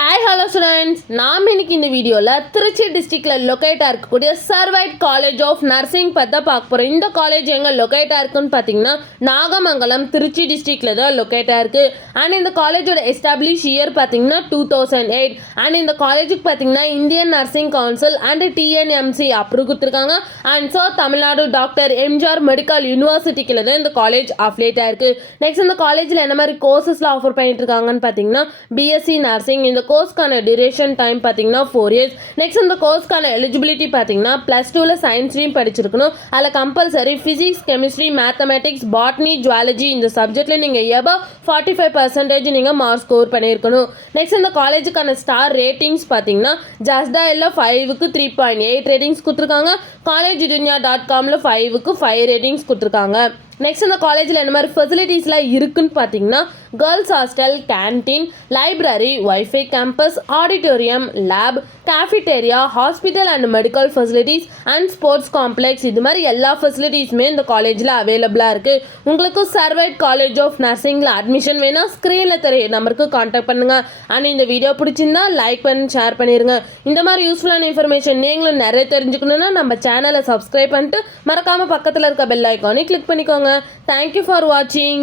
Hi hello students, நாம் இன்னைக்கு இந்த வீடியோவில் திருச்சி டிஸ்ட்ரிக்டில் லொக்கேட்டாக இருக்கக்கூடிய சர்வைட் காலேஜ் ஆஃப் நர்சிங் பற்றி தான் பார்க்க போகிறோம். இந்த காலேஜ் எங்கே லொக்கேட்டாக இருக்குன்னு பார்த்தீங்கன்னா நாகமங்கலம் திருச்சி டிஸ்ட்ரிக்டில் தான் லொக்கேட்டாக இருக்குது. அண்ட் இந்த காலேஜோட எஸ்டாப்ளிஷ் இயர் பார்த்தீங்கன்னா 2008. அண்ட் இந்த காலேஜுக்கு பார்த்தீங்கன்னா Indian nursing council and TNMC approve கொடுத்துருக்காங்க. And so Tamil Nadu doctor MGR medical யூனிவர்சிட்டிக்குள்ள தான் இந்த காலேஜ் அஃபிலியேட் ஆயிருக்கு. நெக்ஸ்ட் இந்த காலேஜில் என்ன மாதிரி கோர்சஸ்லாம் ஆஃபர் பண்ணிட்டு இருக்காங்கன்னு பார்த்தீங்கன்னா பிஎஸ்சி நர்சிங். இந்த கோர்ஸ்க்கான டியூரேஷன் டைம் பார்த்தீங்கன்னா 4 years. நெக்ஸ்ட் இந்த கோர்ஸ்க்கான எலிஜிபிலிட்டி பார்த்தீங்கன்னா +2ல சயின்ஸ் ஸ்ட்ரீம் படிச்சிருக்கணும். அதில் compulsory physics, chemistry, mathematics, botany, zoology இந்த சப்ஜெக்டில் நீங்கள் எபவ் 45% நீங்கள் மார்க் ஸ்கோர் பண்ணியிருக்கணும். நெக்ஸ்ட் இந்த காலேஜுக்கான ஸ்டார் ரேட்டிங்ஸ் பார்த்தீங்கன்னா ஜஸ்டாயில் 5க்கு 3.8 ரேட்டிங்ஸ் கொடுத்துருக்காங்க. collegedunia.comல 5க்கு 5 ரேட்டிங்ஸ் கொடுத்துருக்காங்க. நெக்ஸ்ட் இந்த காலேஜில் என்ன மாதிரி ஃபெசிலிட்டிஸ்லாம் இருக்குன்னு பார்த்தீங்கன்னா girls hostel, canteen, library, wifi campus, auditorium, lab, cafeteria, hospital and medical facilities and sports complex இது மாதிரி எல்லா ஃபெசிலிட்டிஸுமே இந்த காலேஜில் அவைலபிளாக இருக்குது. உங்களுக்கு சர்வைட் காலேஜ் ஆஃப் நர்சிங்கில் அட்மிஷன் வேணால் ஸ்க்ரீனில் தெரிய நம்பருக்கு காண்டாக்ட் பண்ணுங்கள். அண்ட் இந்த வீடியோ பிடிச்சிருந்தா லைக் பண்ணி ஷேர் பண்ணிடுங்க. இந்த மாதிரி யூஸ்ஃபுல்லான இன்ஃபர்மேஷன் நீங்களும் நிறைய தெரிஞ்சுக்கணுன்னா நம்ம சேனலை சப்ஸ்கிரைப் பண்ணிட்டு மறக்காமல் பக்கத்தில் இருக்க பெல் ஐக்கானை கிளிக் பண்ணிக்கோங்க. Thank you for watching.